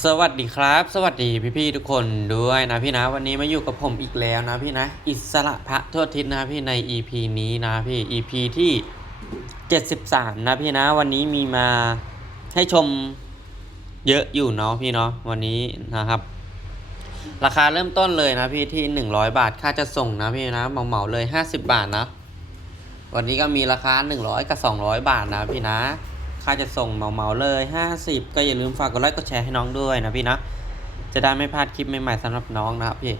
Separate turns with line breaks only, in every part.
สวัสดีครับ สวัสดีพี่ๆทุกคนด้วยนะพี่นะวันนี้มาอยู่กับผมอีกแล้วนะพี่นะอิสระพระทั่วทิศนะพี่ใน EP นี้นะพี่ EP ที่ 73 นะพี่นะวันนี้มีมาให้ชมเยอะอยู่เนาะพี่เนาะวันนี้นะครับ ราคาเริ่มต้นเลยนะพี่ที่ 100 บาทค่าจะส่งนะพี่นะเหมาๆเลย 50 บาทนะ วันนี้ก็มีราคา 100 กับ 200 บาทนะพี่นะ ค่าจะส่งเหมาๆเลย 50 ก็อย่าลืมฝากกดไลค์กดแชร์ให้น้องด้วยนะพี่นะ จะได้ไม่พลาดคลิปใหม่ๆสำหรับน้องนะครับพี่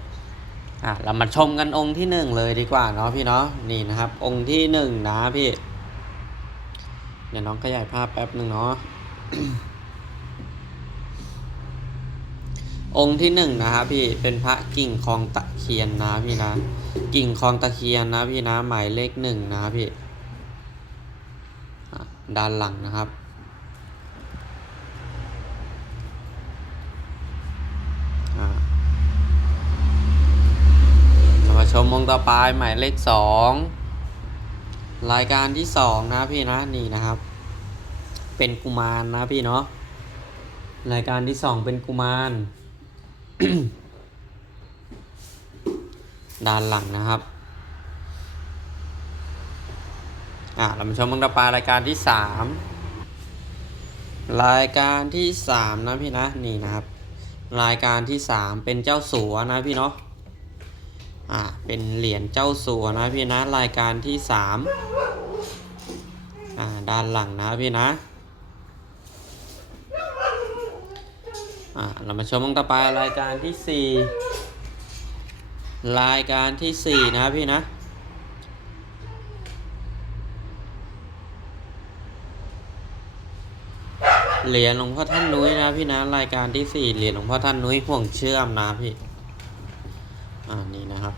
อะเรามาชมกันองค์ที่หนึ่งเลยดีกว่าเนาะพี่เนาะนี่นะครับ องค์ที่หนึ่งนะพี่เดี๋ยวน้องขยายภาพแป๊บหนึ่งเนาะองค์ที่หนึ่งนะครับพี่เป็นพระกิ่งคลองตะเคียนนะพี่นะ กิ่งคลองตะเคียนนะพี่นะหมายเลขหนึ่งนะพี่ ด้านหลังนะครับ เรามาชมองต่อไปหมายเลขสองรายการที่สองนะพี่นะนี่นะครับ เป็นกุมารนะพี่เนาะรายการที่สองเป็นกุมารด้านหลังนะครับ อะเรามาชมมังตะปลารายการที่สามรายการที่สามนะพี่นะนี่นะครับ รายการที่สามเป็นเจ้าสัวนะพี่เนาะอ่าเป็นเหรียญเจ้าสัวนะพี่นะรายการที่สามอ่าด้านหลังนะพี่นะอ่าเรามาชมมังตะปลารายการที่สี่รายการที่สี่นะพี่นะ เหรียญหลวงพ่อท่านนุ้ยนะพี่นะรายการที่สี่เหรียญหลวงพ่อท่านนุ้ยห่วงเชื่อมนะพี่อ่านี่นะครับ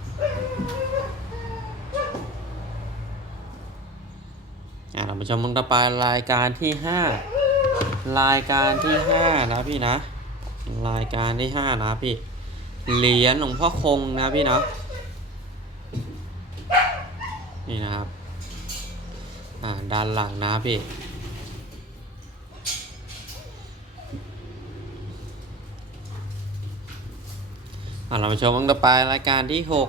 อ่าเรามาชมมึงต่อไปรายการที่ห้ารายการที่ห้านะพี่นะ รายการที่ห้านะพี่เหรียญหลวงพ่อคงนะพี่นะนี่นะครับ อ่าด้านหลังนะพี่ เรามาชมอันต่อไปรายการที่หก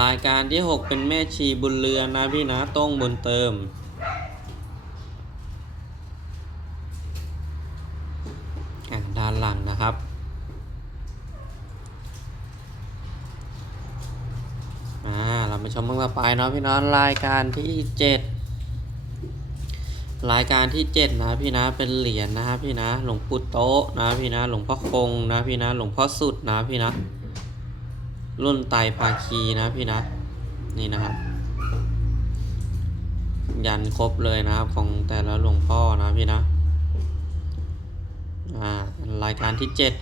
รายการที่หกเป็นแม่ชีบุญเรือนนะพี่นะต้องบุญเติม ด้านหลังนะครับอ่าเรามาชมอันต่อไปเนาะพี่น้องรายการที่เจ็ด รายการที่เจ็ดนะพี่นะเป็นเหรียญนะครับพี่นะหลวงปู่โต๊ะนะพี่นะหลวงพ่อคงนะพี่นะหลวงพ่อสุดนะพี่นะ รุ่นไตภาคีนะพี่นะ นี่นะครับ ยันครบเลยนะครับของแต่ละหลวงพ่อนะพี่นะอ่ารายการที่เจ็ด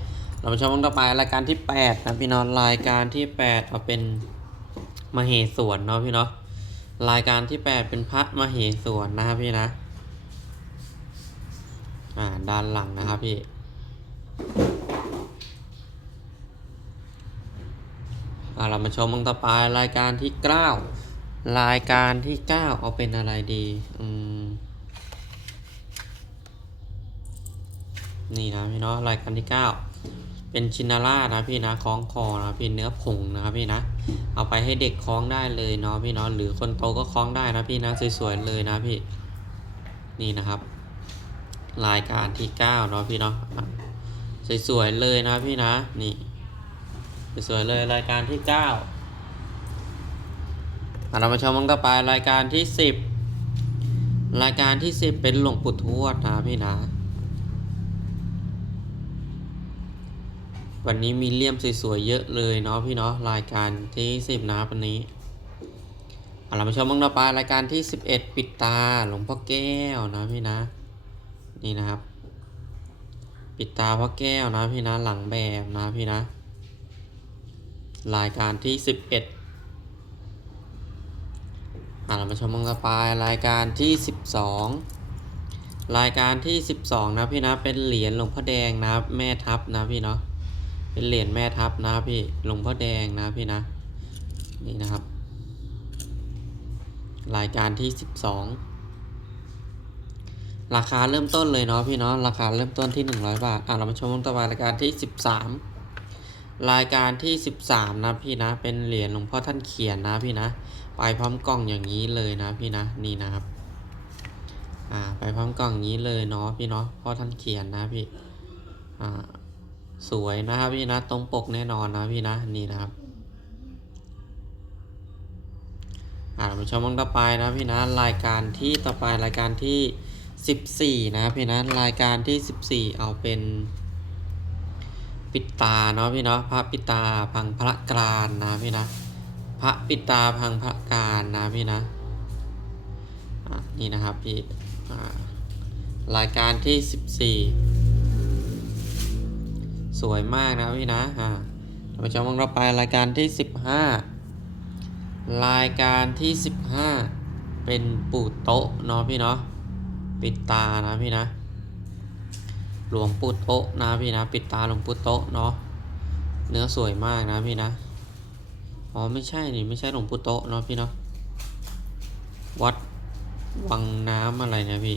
เรามาชมกันต่อไปรายการที่แปดนะพี่น้องรายการที่แปดเอาเป็นมเหสวนเนาะพี่เนาะรายการที่แปดเป็นพระมเหสวนนะครับพี่นะ อ่าด้านหลังนะครับพี่ เรามาชมมังต่อไปรายการที่เก้ารายการที่เก้าเอาเป็นอะไรดีอืมนี่นะพี่เนาะรายการที่เก้าเป็นชินาร่านะพี่นะคล้องคอนะพี่เนื้อผงนะครับพี่นะเอาไปให้เด็กคล้องได้เลยเนาะพี่เนาะหรือคนโตก็คล้องได้นะพี่นะสวยๆเลยนะพี่นี่นะครับ รายการที่เก้าเนาะพี่เนาะสวยๆเลยนะพี่นะนี่สวยๆเลยรายการที่เก้าอะเรามาชมมังต่อไปรายการที่สิบรายการที่สิบเป็นหลวงปู่ทวดนะพี่นะวันนี้มีเลี่ยมสวยๆเยอะเลยเนาะพี่เนาะรายการที่สิบนะวันนี้อะเรามาชมมังต่อไปรายการที่สิบเอ็ดปิดตาหลวงพ่อแก้วนะพี่นะ นี่นะครับ ปิดตาพ่อแก้วนะพี่นะหลังแบบนะพี่นะ รายการที่สิบเอ็ดอ่าเรามาชมมังกรปลายรายการที่สิบสองรายการที่สิบสองนะพี่นะเป็นเหรียญหลวงพ่อแดงนะแม่ทัพนะพี่เนาะเป็นเหรียญแม่ทัพนะพี่หลวงพ่อแดงนะพี่นะนี่นะครับ รายการที่สิบสอง ราคาเริ่มต้นเลยเนาะพี่เนาะราคาเริ่มต้นที่ 100 บาท อะเรามาชมกันต่อไปรายการที่ 13 รายการที่ 13 นะพี่นะ เป็นเหรียญหลวงพ่อท่านเขียนนะพี่นะ ไปพร้อมกล่องอย่างนี้เลยนะพี่นะนี่นะครับ อ่าไปพร้อมกล่องนี้เลยเนาะพี่เนาะพ่อท่านเขียนนะพี่ อ่าสวยนะครับพี่นะตรงปกแน่นอนนะพี่นะนี่นะครับอ่าเรามาชมมันต่อไปนะพี่นะรายการที่ต่อไปรายการที่ 14 นะพี่นะรายการที่ 14 เอาเป็นปิดตาเนาะพี่เนาะพระปิดตาพังพระกรานนะพี่นะพระปิดตาพังพระกรารนะพี่นะะนี่นะครับพี่รายการที่ 14 สวยมากนะพี่นะอ่าเราไปชมมันต่อไปรายการที่ 15 รายการที่ 15 เป็นปู่โต๊ะเนาะพี่เนาะ ปิดตานะพี่นะ หลวงปู่โตะนะพี่นะ ปิดตาหลวงปู่โตะเนาะเนื้อสวยมากนะพี่นะอ๋อไม่ใช่นี่ไม่ใช่หลวงปู่โตะเนาะพี่เนาะวัดวังน้ำอะไรเนี่ยพี่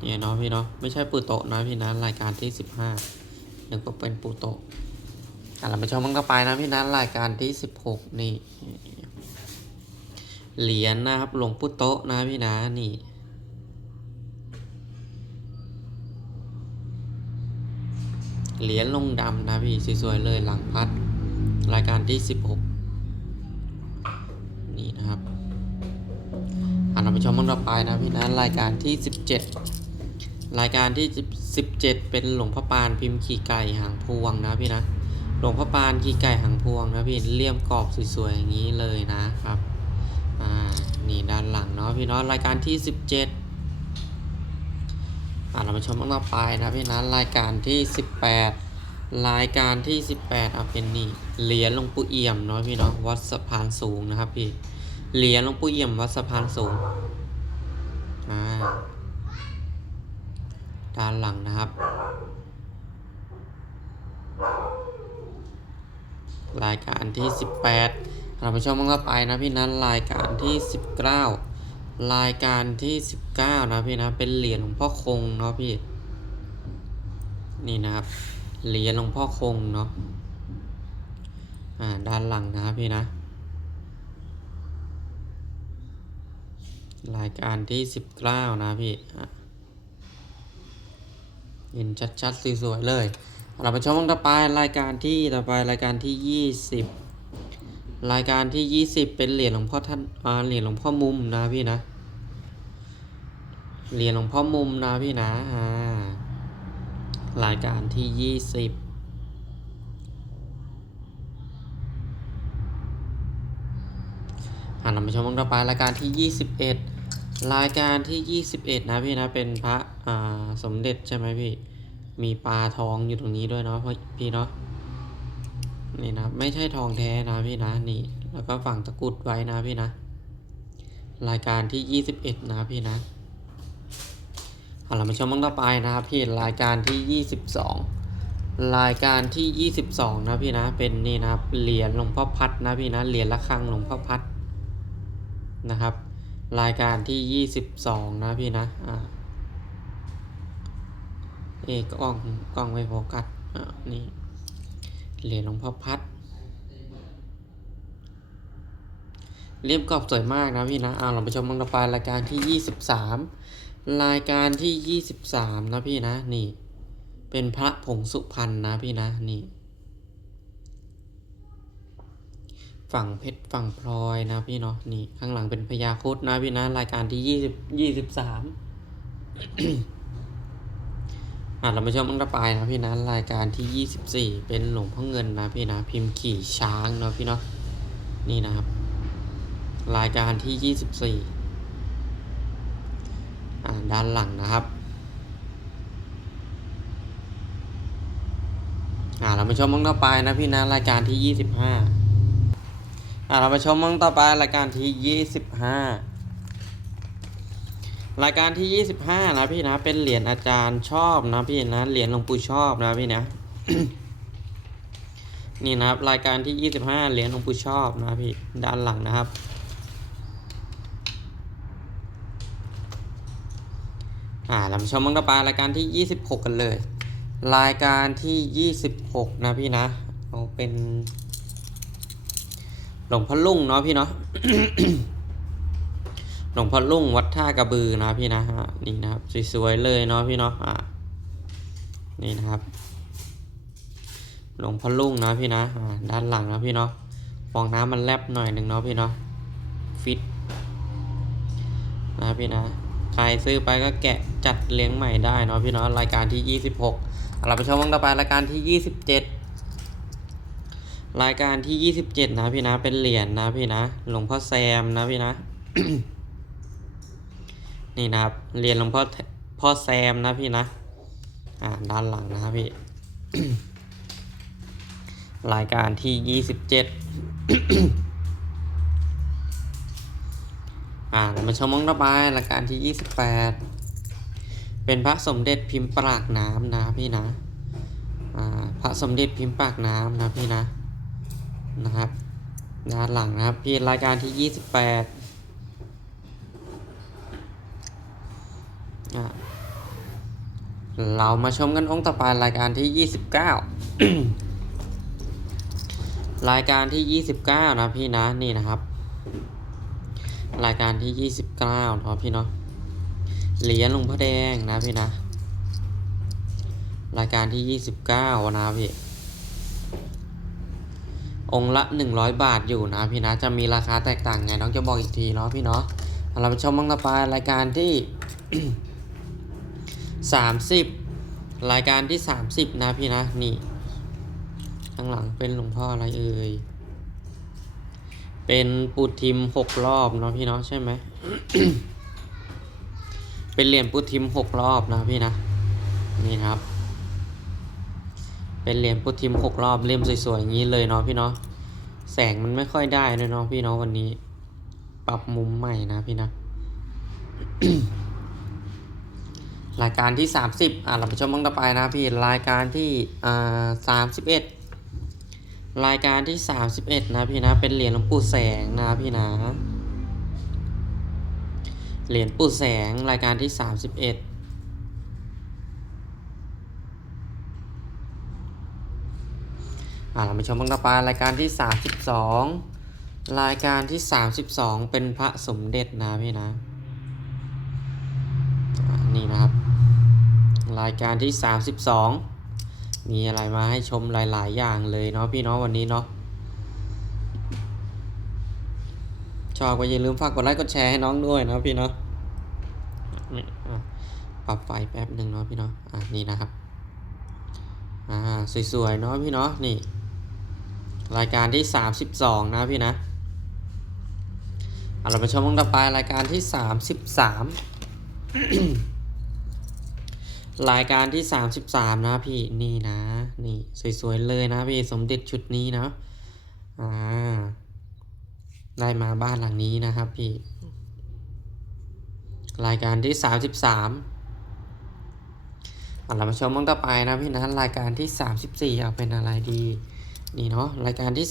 เนี่ยเนาะพี่เนาะไม่ใช่ปู่โตะนะพี่นะรายการที่15นึกว่าเป็นปู่โตะอะเราไปชมมันต่อไปนะพี่นัทรายการที่สิบหกนี่ เหรียญนะครับหลวงปู่โตะนะพี่นะนี่เหรียญลงดำนะพี่สวยๆเลยหลังพัด รายการที่สิบหกนี่นะครับอะเราไปชมมันต่อไปนะพี่นะรายการที่สิบเจ็ดรายการที่สิบเจ็ดเป็นหลวงพ่อปานพิมพ์ขี่ไก่หางพวงนะพี่นะหลวงพ่อปานขี่ไก่หางพวงนะพี่เลี่ยมกรอบสวยๆอย่างนี้เลยนะครับ อ่า นี่ด้านหลังเนาะพี่เนาะรายการที่ 17อ่าเรามาชมกันต่อไปนะพี่นะรายการที่ 18 รายการที่ 18เอาเป็นนี่เหรียญหลวงปู่เอี่ยมเนาะพี่เนาะวัดสะพานสูงนะครับพี่เหรียญหลวงปู่เอี่ยมวัดสะพานสูงอ่าด้านหลังนะครับรายการที่ 18 เราไปชมมันก็ไปนะพี่นั้นรายการที่ 19 รายการที่ 19 นะพี่นะเป็นเหรียญหลวงพ่อคงเนาะพี่ นี่นะครับเหรียญหลวงพ่อคงเนาะอ่าด้านหลังนะครับพี่นะ รายการที่ 19 นะพี่เห็นชัดๆสวยๆเลยเราไปชมกันต่อไปรายการที่ต่อไปรายการที่ยี่สิบ รายการที่ยี่สิบเป็นเหรียญหลวงพ่อท่านอ่าเหรียญหลวงพ่อมุมนะพี่นะ เหรียญหลวงพ่อมุมนะพี่นะอ่ารายการที่ยี่สิบอ่าเราชมกันต่อไปรายการที่ยี่สิบเอ็ดรายการที่ยี่สิบเอ็ดนะพี่นะเป็นพระอ่าสมเด็จใช่ไหมพี่ มีปลาทองอยู่ตรงนี้ด้วยเนาะพี่เนาะ นี่นะไม่ใช่ทองแท้นะพี่นะนี่ แล้วก็ฝั่งตะกุดไว้นะพี่นะ รายการที่ยี่สิบเอ็ดนะพี่นะเอาเรามาชมมั่งต่อไปนะครับพี่รายการที่ยี่สิบสองรายการที่ยี่สิบสองนะพี่นะเป็นนี่นะครับเหรียญหลวงพ่อพัดนะพี่นะเหรียญระฆังหลวงพ่อพัดนะครับ รายการที่ยี่สิบสองนะพี่นะอ่าเอกกล้องกล้องไม่โฟกัสอ่านี่ เหรียญหลวงพ่อพัด เรียบกรอบสวยมากนะพี่นะเอาเราไปชมมันต่อไปรายการที่ยี่สิบสามรายการที่ยี่สิบสามนะพี่นะ นี่ เป็นพระผงสุพรรณนะพี่นะนี่ ฝั่งเพชรฝั่งพลอยนะพี่เนาะนี่ ข้างหลังเป็นพญาครุดนะพี่นะ รายการที่ยี่สิบยี่สิบสาม อะเราไปชมอันต่อไปนะพี่นะรายการที่ 24 เป็นหลวงพ่อเงินนะพี่นะพิมพ์ขี่ช้างเนาะพี่เนาะนี่นะครับ รายการที่ 24อ่าด้านหลังนะครับอ่าเราไปชมมั่งต่อไปนะพี่นะรายการที่ 25อ่าเราไปชมมั่งต่อไปรายการที่ 25 รายการที่ 25 นะพี่นะ เป็นเหรียญอาจารย์ชอบนะพี่นะ เหรียญหลวงปู่ชอบนะพี่นะ นี่นะครับ รายการที่ 25 เหรียญหลวงปู่ชอบนะพี่ ด้านหลังนะครับ อ่าเรามาชมมังกรปลารายการที่ 26 กันเลย รายการที่ 26 นะพี่นะ เอาเป็น หลวงพ่อลุ่งเนาะพี่เนาะ หลวงพ่อลุ่งวัดท่ากระบือนะพี่นะฮะนี่นะครับสวยๆเลยเนาะพี่เนาะอ่านี่นะครับ หลวงพ่อลุ่งนะพี่นะอ่าด้านหลังนะพี่เนาะฟองน้ำมันแลบหน่อยหนึ่งเนาะพี่เนาะฟิตนะพี่นะใครซื้อไปก็แกะจัดเลี้ยงใหม่ได้เนาะพี่เนาะรายการที่ 26เราไปชมกันต่อไปรายการที่ 27 รายการที่ 27 นะพี่นะเป็นเหรียญนะพี่นะหลวงพ่อแซมนะพี่นะ นี่นะครับเรียญหลวงพ่อพ่อแซมนะพี่นะอ่าด้านหลังนะครับพี่ รายการที่ 27อ่าเรามาชมมองระบายรายการที่ 28 เป็นพระสมเด็จพิมพ์ปรากน้ำนะพี่นะอ่าพระสมเด็จพิมพ์ปากน้ำนะพี่นะนะครับด้านหลังนะครับพี่รายการที่ 28อ่า เรามาชมกันองค์ต่อไปรายการที่ 29 รายการที่ 29 นะพี่นะนี่นะครับ รายการที่ 29เนาะพี่เนาะเหรียญหลวงพ่อแดงนะพี่นะ รายการที่ 29 นะพี่องค์ละ 100 บาทอยู่นะพี่นะจะมีราคาแตกต่างไงน้องจะบอกอีกทีเนาะพี่เนาะเราไปชมมังตะปายรายการที่ 30 รายการที่ 30 นะพี่นะ นี่ ข้างหลังเป็นหลวงพ่ออะไรเอ่ย เป็นปูทิมหกรอบเนาะพี่เนาะใช่ไหม เป็นเหรียญปูทิมหกรอบนะพี่นะ นี่นะครับ เป็นเหรียญปูทิมหกรอบเล่มสวยๆอย่างนี้เลยเนาะพี่เนาะ แสงมันไม่ค่อยได้เลยเนาะพี่เนาะวันนี้ ปรับมุมใหม่นะพี่นะ รายการที่สามสิบอะเราไปชมบ้างต่อไปนะพี่รายการที่อ่าสามสิบเอ็ดรายการที่ 31 นะพี่นะเป็นเหรียญหลวงปู่แสงนะพี่นะเหรียญปู่แสงรายการที่ 31อ่าเรามาชมบังตะปารายการที่ 32 รายการที่ 32 เป็นพระสมเด็จนะพี่นะ นี่นะครับ รายการที่ 32 มีอะไรมาให้ชมหลาย ๆ อย่างเลยเนาะพี่เนาะวันนี้เนาะชอบก็อย่าลืมฝากกดไลค์กดแชร์ให้น้องด้วยนะพี่เนาะปรับไฟแป๊บหนึ่งเนาะพี่เนาะอะนี่นะครับอ่าสวยๆเนาะพี่เนาะนี่ รายการที่ 32 นะพี่นะอะเราไปชมลงต่อไปรายการที่ 33 รายการที่ 33 นะพี่นี่นะ นี่สวยๆเลยนะพี่สมเด็จชุดนี้นะอ่าได้มาบ้านหลังนี้นะครับพี่ รายการที่ 33อะเรามาชมมันต่อไปนะพี่นะรายการที่ 34 เอาเป็นอะไรดี นี่เนาะรายการที่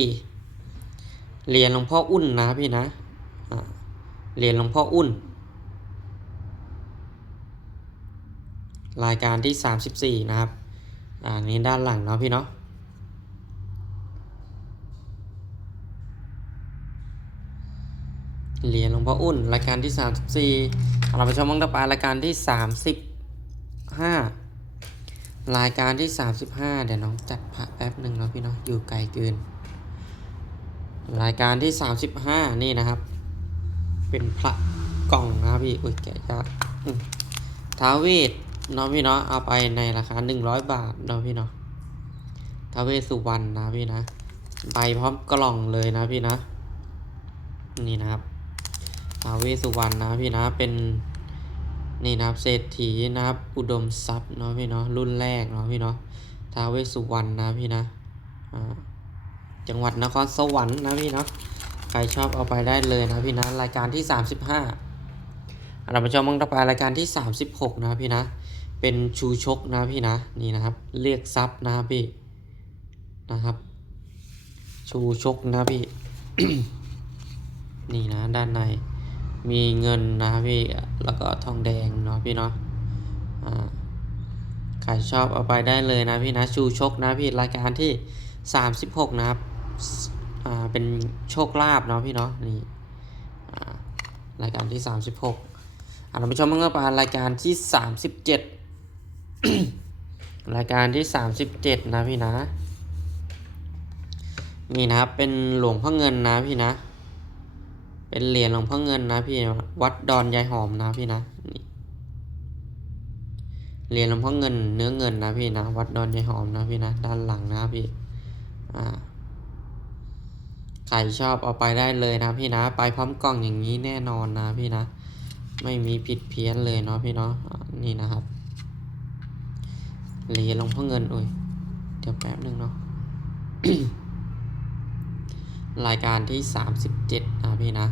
34เหรียญหลวงพ่ออุ่นนะพี่นะอ่าเหรียญหลวงพ่ออุ่น รายการที่ 34 นะครับ อ่า นี้ด้านหลังเนาะพี่เนาะ เหรียญหลวงพ่ออุ่น รายการที่ 34 เราไปชมมังตะปารายการที่ 35 รายการที่ 35 เดี๋ยวน้องจัดพระแป๊บหนึ่งเนาะพี่เนาะ อยู่ไกลเกิน รายการที่ 35 นี่นะครับ เป็นพระกล่องนะครับพี่ อุ้ยแกะยากท้าวเวท เนาะพี่เนาะเอาไปในราคาหนึ่งร้อยบาทเนาะพี่เนาะทาวเวสุวรรณนะพี่นะใบพร้อมกล่องเลยนะพี่นะ นี่นะครับทาวเวสุวรรณนะพี่นะเป็นนี่นะครับเศรษฐีนะครับอุดมทรัพย์เนาะพี่เนาะรุ่นแรกเนาะพี่เนาะทาวเวสุวรรณนะพี่นะอ่าจังหวัดนครสวรรค์นะพี่เนาะใครชอบเอาไปได้เลยนะพี่นะรายการที่สามสิบห้าเรามาชมมังตะปารายการที่ 36 นะพี่นะ เป็นชูชกนะพี่นะนี่นะครับ เรียกทรัพย์นะพี่นะครับ ชูชกนะพี่ นี่นะด้านในมีเงินนะพี่แล้วก็ทองแดงเนาะพี่เนาะอ่าใครชอบเอาไปได้เลยนะพี่นะชูชกนะพี่รายการที่ 36 นะครับอ่าเป็นโชคลาภเนาะพี่เนาะนี่อ่ารายการที่ 36อ่าเราไปชมเมั่งก็ปารายการที่ 37 รายการที่ 37 นะพี่นะ นี่นะครับ เป็นหลวงพ่อเงินนะพี่นะ เป็นเหรียญหลวงพ่อเงินนะพี่ วัดดอนยายหอมนะพี่นะนี่เหรียญหลวงพ่อเงินเนื้อเงินนะพี่นะ วัดดอนยายหอมนะพี่นะ ด้านหลังนะพี่ อ่า ใครชอบเอาไปได้เลยนะพี่นะ ไปพร้อมกล่องอย่างนี้แน่นอนนะพี่นะ ไม่มีผิดเพี้ยนเลยเนาะพี่เนาะ นี่นะครับ เหรียลวงพ่อเงินอุ้ยเดี๋ยวแป๊บหนึ่งเนาะรายการที่ 37นะพี่นะ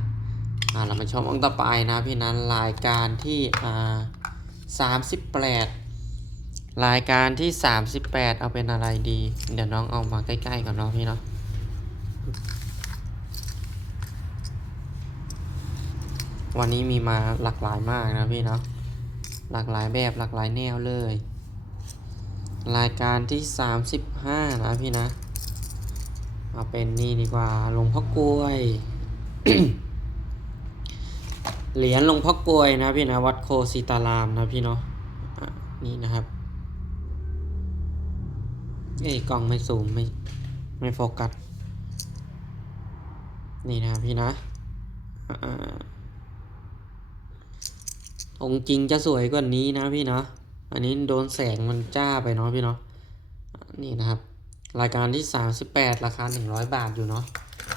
อ่าเรามาชมองต่อไปนะพี่นะรายการที่อ่า38 รายการที่ 38 เอาเป็นอะไรดี เดี๋ยวน้องเอามาใกล้ๆก่อนเนาะพี่เนาะวันนี้มีมาหลากหลายมากนะพี่เนาะหลากหลายแบบหลากหลายแนวเลย รายการที่ 35 นะพี่นะ เอาเป็นนี่ดีกว่าหลวงพ่อกลวย เหรียญหลวงพ่อกลวยนะพี่นะ วัดโคสิตารามนะพี่เนาะอะนี่นะครับเอ้ยกล้องไม่ซูมไม่ไม่โฟกัส นี่นะพี่นะอ่าองค์จริงจะสวยกว่านี้นะพี่เนาะ อันนี้โดนแสงมันจ้าไปเนาะพี่เนาะนี่นะครับ รายการที่ 38 ราคา 100 บาทอยู่เนาะ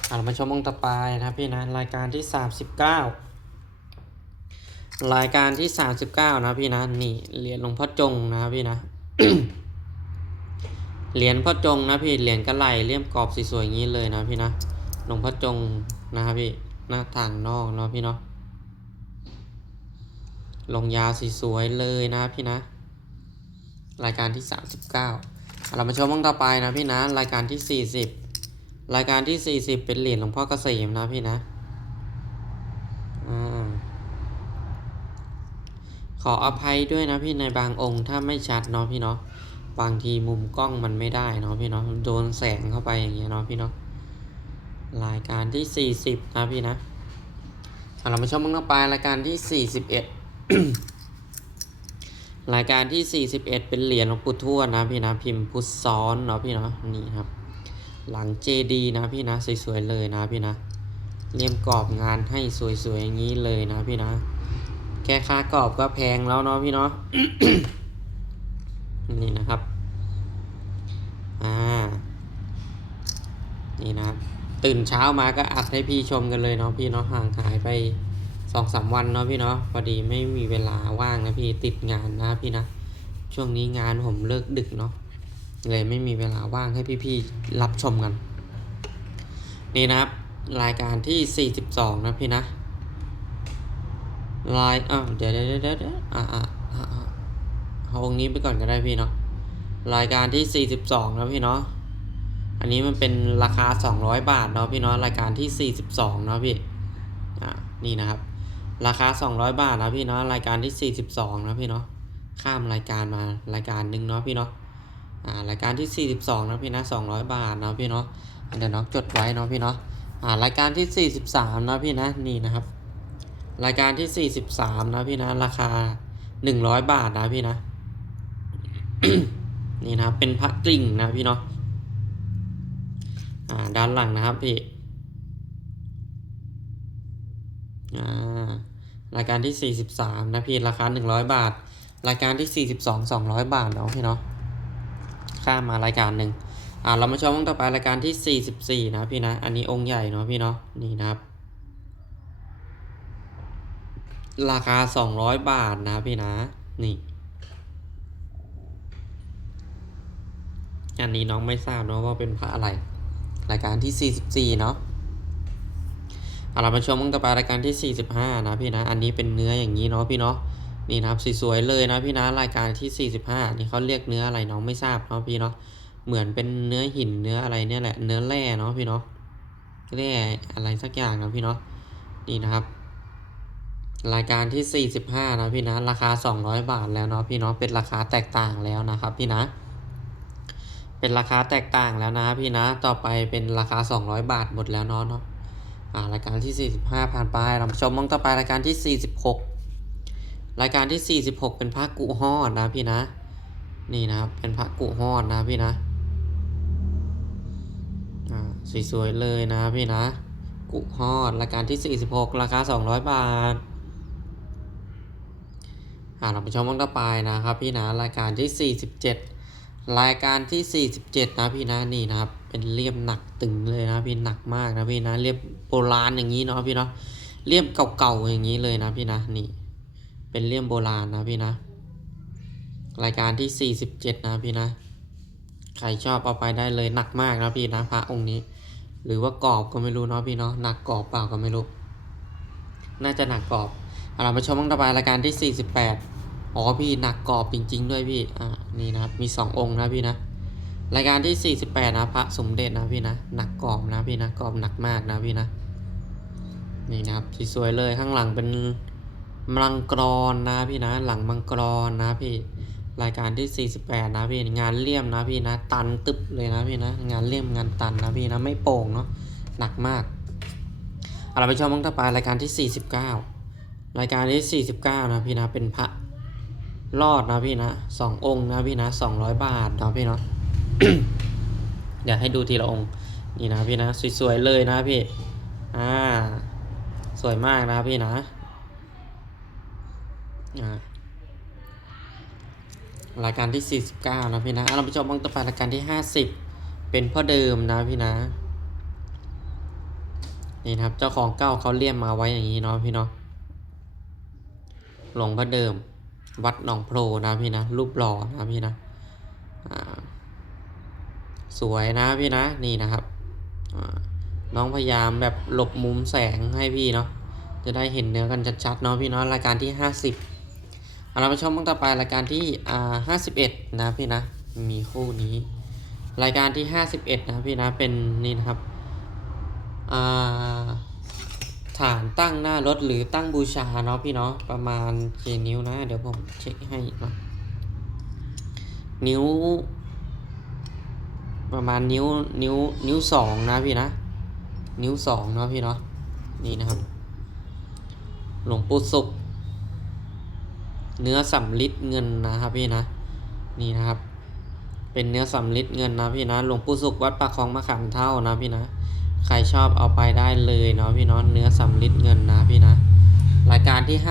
เรามาชมองค์ต่อไปนะพี่นะรายการที่ 39 รายการที่ 39 นะพี่นะนี่เหรียญหลวงพ่อจงนะพี่นะเหรียญพ่อจงนะพี่เหรียญกระไหลเลี่ยมกรอบสวยๆอย่างนี้เลยนะพี่นะหลวงพ่อจงนะครับพี่หน้าต่างนอกเนาะพี่เนาะลงยาสวยๆเลยนะพี่นะ รายการที่ 39 เรามาชมบ้างต่อไปนะพี่นะ รายการที่ 40 รายการที่ 40 เป็นเหรียญหลวงพ่อเกษมนะพี่นะอขออภัยด้วยนะพี่ในบางองค์ถ้าไม่ชัดเนาะพี่เนาะบางทีมุมกล้องมันไม่ได้เนาะพี่เนาะโดนแสงเข้าไปอย่างเงี้ยเนาะพี่เนาะรายการที่ 40 นะพี่นะเรามาชมบ้างต่อไปรายการที่ 41 รายการที่ 41 เป็นเหรียญหลวงปู่ทวดนะพี่นะพิมพ์พุทธซ้อนเนาะพี่เนาะนี่ครับ หลังเจดีนะพี่นะสวยๆเลยนะพี่นะเลียมกรอบงานให้สวยๆอย่างนี้เลยนะพี่นะ แค่ค่ากรอบก็แพงแล้วเนาะพี่เนาะนี่นะครับอ่านี่นะครับตื่นเช้ามาก็อัดให้พี่ชมกันเลยเนาะพี่เนาะห่างหายไป สองสามวันเนาะพี่เนาะพอดีไม่มีเวลาว่างนะพี่ติดงานนะพี่นะ ช่วงนี้งานผมเลิกดึกเนาะเลยไม่มีเวลาว่างให้พี่ๆรับชมกัน นี่นะครับ รายการที่ 42 นะพี่นะรายอ้าวเดี๋ยวเดี๋ยวเดี๋ยวเดี๋ยวอ่าอ่าอ่าเอาองนี้ไปก่อนก็ได้พี่เนาะรายการที่ 42 นะพี่เนาะอันนี้มันเป็นราคา 200 บาทเนาะพี่เนาะรายการที่ 42 เนาะพี่อ่านี่นะครับ ราคา 200 บาทนะพี่เนาะรายการที่ 42 นะพี่เนาะข้ามรายการมารายการหนึ่งเนาะพี่เนาะอ่ารายการที่ 42 นะพี่นะ 200 บาทนะพี่เนาะเดี๋ยวน้องจดไว้เนาะพี่เนาะอ่ารายการที่ 43 นะพี่นะนี่นะครับ รายการที่ 43 นะพี่นะ ราคา 100 บาทนะพี่นะนี่นะเป็นพระกลิ่งนะพี่เนาะอ่าด้านหลังนะครับพี่อ่า รายการที่ 43 นะพี่ราคา 100 บาท รายการที่ 42 200 บาทเนาะพี่เนาะข้ามมารายการหนึ่งอ่าเรามาชมองต่อไปรายการที่ 44 นะพี่นะ อันนี้องค์ใหญ่เนาะพี่เนาะนี่นะครับ ราคา 200 บาทนะพี่นะนี่อันนี้น้องไม่ทราบเนาะว่าเป็นพระอะไร รายการที่ 44 เนาะ เอาเรามาชมกันต่อไปรายการที่ 45 นะพี่นะ อันนี้เป็นเนื้ออย่างนี้เนาะพี่เนาะ นี่นะครับสวยๆเลยนะพี่นะรายการที่ 45 นี่เขาเรียกเนื้ออะไรน้องไม่ทราบเนาะพี่เนาะ เหมือนเป็นเนื้อหินเนื้ออะไรเนี่ยแหละ เนื้อแร่เนาะพี่เนาะ แร่อะไรสักอย่างนะพี่เนาะ นี่นะครับ รายการที่ 45 นะพี่นะ ราคา 200 บาทแล้วเนาะพี่เนาะ เป็นราคาแตกต่างแล้วนะครับพี่นะเป็นราคาแตกต่างแล้วนะพี่นะ ต่อไปเป็นราคา 200 บาทหมดแล้วเนาะ อ่ารายการที่ 45 ผ่านไปเราชมมองต่อไปรายการที่ 46 รายการที่ 46 เป็นพระกุฮอดนะพี่นะ นี่นะครับ เป็นพระกุฮอดนะพี่นะอ่าสวยๆเลยนะพี่นะ กุฮอดรายการที่ 46 ราคา 200 บาทอ่าเราไปชมมันต่อไปนะครับพี่นะรายการที่ 47 รายการที่ 47 นะพี่นะนี่นะครับ เป็นเลี่ยมหนักตึงเลยนะพี่หนักมากนะพี่นะเลี่ยมโบราณอย่างนี้เนาะพี่เนาะเลี่ยมเก่าๆอย่างนี้เลยนะพี่นะนี่ เป็นเลี่ยมโบราณนะพี่นะ รายการที่ 47 นะพี่นะใครชอบเอาไปได้เลยหนักมากนะพี่นะพระองค์นี้ หรือว่ากรอบก็ไม่รู้เนาะพี่เนาะหนักกรอบเปล่าก็ไม่รู้ น่าจะหนักกรอบเอาเรามาชมบ้างต่อไปรายการที่ 48 อ๋อพี่หนักกรอบจริง ๆ ด้วยพี่ อ่า นี่นะครับ มี2องค์นะพี่นะ รายการที่ 48 นะพระสมเด็จนะพี่นะ หนักกรอบนะพี่นะ กรอบหนักมากนะพี่นะ นี่นะครับสวยเลยข้างหลังเป็นมังกรนะพี่นะ หลังมังกรนะพี่ รายการที่ 48 นะพี่ งานเลี่ยมนะพี่นะ ตันตึบเลยนะพี่นะ งานเลี่ยมงานตันนะพี่นะ ไม่โป่งเนาะ หนักมากเอาเราไปชมมังต่อไปรายการที่ 49 รายการที่ 49 นะพี่นะ เป็นพระ รอดนะพี่นะสององค์นะพี่นะ200บาทนะพี่เนาะเดี๋ยวให้ดูทีละองค์นี่นะพี่นะสวยๆเลยนะพี่อ่าสวยมากนะพี่นะอ่ารายการที่ 49 นะพี่นะเราไปชมบ้างต่อไปรายการที่ 50 เป็นพ่อเดิมนะพี่นะ นี่นะครับเจ้าของเก้าเขาเลี่ยมมาไว้อย่างนี้เนาะพี่เนาะหลงพ่อเดิม วัดหนองโพรนะพี่นะ รูปหล่อนะพี่นะสวยนะพี่นะนี่นะครับน้องพยายามแบบหลบมุมแสงให้พี่เนาะจะได้เห็นเนื้อกันชัดๆเนาะพี่เนาะรายการที่ 50เอาเราไปชมบ้งต่อไปรายการที่อ่า51นะพี่นะมีคู่นี้ รายการที่ 51 นะพี่นะเป็นนี่นะครับอ่า ฐานตั้งหน้ารถหรือตั้งบูชาเนาะพี่เนาะประมาณกี่นิ้วนะ เดี๋ยวผมเช็คให้นะนิ้ว ประมาณนิ้วนิ้วนิ้วสองนะพี่นะ นิ้วสองเนาะพี่เนาะนี่นะครับ หลวงปู่สุขเนื้อสำลิดเงินนะครับพี่นะ นี่นะครับ เป็นเนื้อสำลิดเงินนะพี่นะ หลวงปู่สุขวัดปากคลองมะขามเท่านะพี่นะ ใครชอบเอาไปได้เลยเนาะพี่เนาะเนื้อสำลิดเงินนะพี่นะ รายการที่ 51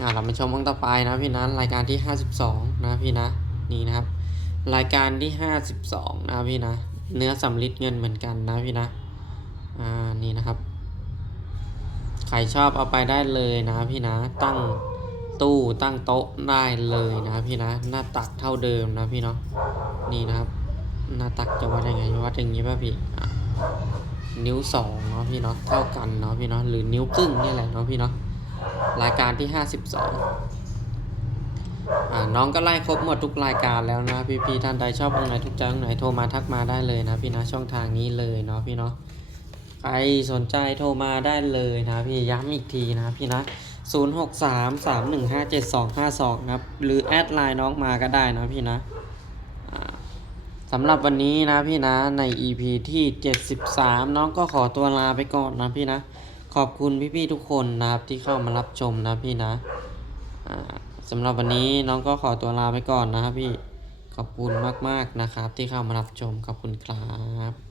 อ่าเรามาชมห้องต่อไปนะพี่นะรายการที่ 52 นะพี่นะนี่นะครับ รายการที่ 52 นะพี่นะ เนื้อสำลิดเงินเหมือนกันนะพี่นะอ่านี่นะครับใครชอบเอาไปได้เลยนะพี่นะตั้งตู้ตั้งโต๊ะได้เลยนะพี่นะหน้าตักเท่าเดิมนะพี่เนาะนี่นะครับ หน้าตักจะวัดยังไงวัดอย่างนี้ป่ะพี่นิ้วสองเนาะพี่เนาะเท่ากันเนาะพี่เนาะหรือนิ้วครึ่งนี่แหละเนาะพี่เนาะรายการที่52อ่าน้องก็ไล่ครบหมดทุกรายการแล้วนะพี่พี่ๆท่านใดชอบองไหนทุกใจองไหนโทรมาทักมาได้เลยนะพี่นะช่องทางนี้เลยเนาะพี่เนาะใครสนใจโทรมาได้เลยนะพี่ย้ำอีกทีนะพี่นะ0 6 3 3 1 5 7 2 5 2ครับหรือแอดไลน์น้องมาก็ได้นะพี่นะ สำหรับวันนี้นะพี่นะใน EP ที่ 73 น้องก็ขอตัวลาไปก่อนนะพี่นะ ขอบคุณพี่ๆทุกคนนะครับที่เข้ามารับชมนะพี่นะสำหรับวันนี้น้องก็ขอตัวลาไปก่อนนะครับพี่ขอบคุณมากๆนะครับที่เข้ามารับชมขอบคุณครับ